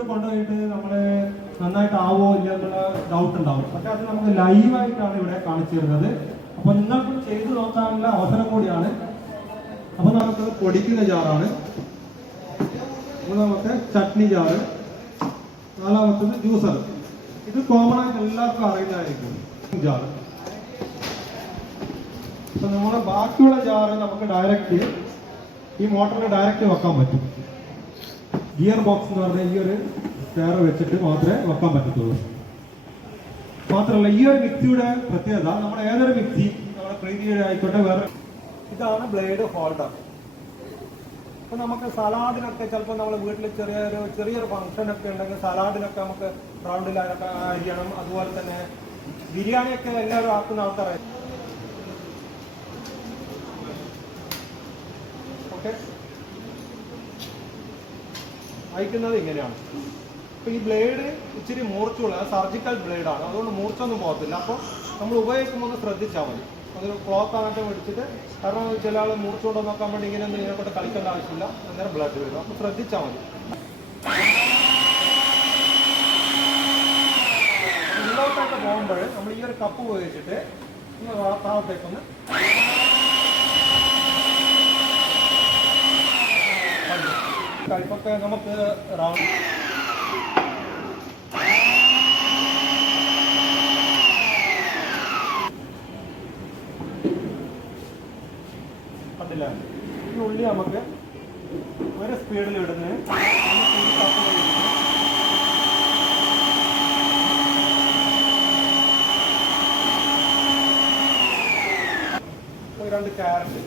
വീട്ടിൽ കൊണ്ടുപോയിട്ട് നമ്മൾ നന്നായിട്ടാവോ ഇല്ല എന്നുള്ള ഡൗട്ട് ഉണ്ടാവും. പക്ഷെ അത് നമുക്ക് ലൈവായിട്ടാണ് ഇവിടെ കാണിച്ചു തരുന്നത്. അപ്പോൾ നിങ്ങൾക്കും ചെയ്തു നോക്കാനുള്ള അവസരം കൂടിയാണ്. അപ്പോൾ നമുക്ക് പൊടിക്കുന്ന ജാറാണ്, മൂന്നാമത്തെ ചട്നി ജാറ്, നാലാമത്തത് ജ്യൂസർ. ഇത് കോമൺ ആയിട്ട് എല്ലാവർക്കും അറിയുന്നതായിരിക്കും ജാറ്. അപ്പൊ നമ്മുടെ ബാക്കിയുള്ള ജാറ് നമുക്ക് ഡയറക്റ്റ് ഈ മോട്ടറിൽ ഡയറക്റ്റ് വെക്കാൻ പറ്റും. ഗിയർ ബോക്സ് എന്ന് പറഞ്ഞാൽ ഈ ഒരു സ്റ്റെയർ വെച്ചിട്ട് മാത്രമേ വെക്കാൻ പറ്റത്തുള്ളൂ. മാത്രമല്ല ഈ ഒരു മിക്സിയുടെ പ്രത്യേകത, നമ്മുടെ ഏതൊരു മിക്സി നമ്മുടെ പ്രീതിയുടെ ആയിക്കോട്ടെ വേറെ, ഇതാണ് ബ്ലേഡ് ഹോൾഡർ. അപ്പൊ നമുക്ക് സലാഡിനൊക്കെ ചിലപ്പോൾ നമ്മൾ വീട്ടിൽ ചെറിയൊരു ഫംഗ്ഷൻ ഒക്കെ ഉണ്ടെങ്കിൽ സലാഡിനൊക്കെ നമുക്ക് റൗണ്ടിലൊക്കെ അരിയണം. അതുപോലെ തന്നെ ബിരിയാണിയൊക്കെ എല്ലാവരും ആക്കുന്ന ആൾക്കാരായി. ഓക്കെ, അയക്കുന്നത് ഇങ്ങനെയാണ്. അപ്പൊ ഈ ബ്ലേഡ് ഇച്ചിരി മൂർച്ചുള്ള സർജിക്കൽ ബ്ലേഡാണ്, അതുകൊണ്ട് മൂർച്ചൊന്നും പോകത്തില്ല. അപ്പോൾ നമ്മൾ ഉപയോഗിക്കുമ്പോൾ ഒന്ന് ശ്രദ്ധിച്ചാൽ മതി. അതൊരു ക്ലോത്ത് അങ്ങനത്തെ മേടിച്ചിട്ട്, കാരണം ചില ആൾ മൂർച്ചുകൊണ്ടോ നോക്കാൻ വേണ്ടി ഇങ്ങനെ ഒന്നും ഇതിനെക്കൊണ്ട് കളിക്കേണ്ട ആവശ്യമില്ല, അന്നേരം ബ്ലഡ് വരും. അപ്പോൾ ശ്രദ്ധിച്ചാൽ മതി. ഉള്ളോട്ടൊക്കെ പോകുമ്പോൾ നമ്മൾ ഈ ഒരു കപ്പ് ഉപയോഗിച്ചിട്ട് താഴത്തേക്കൊന്ന് ഇപ്പൊക്കെ നമുക്ക് റൗണ്ട് കണ്ടില്ല. ഈ ഉള്ളി നമുക്ക് ഒരു സ്പീഡിൽ ഇടുന്നത് രണ്ട് ക്യാരറ്റ്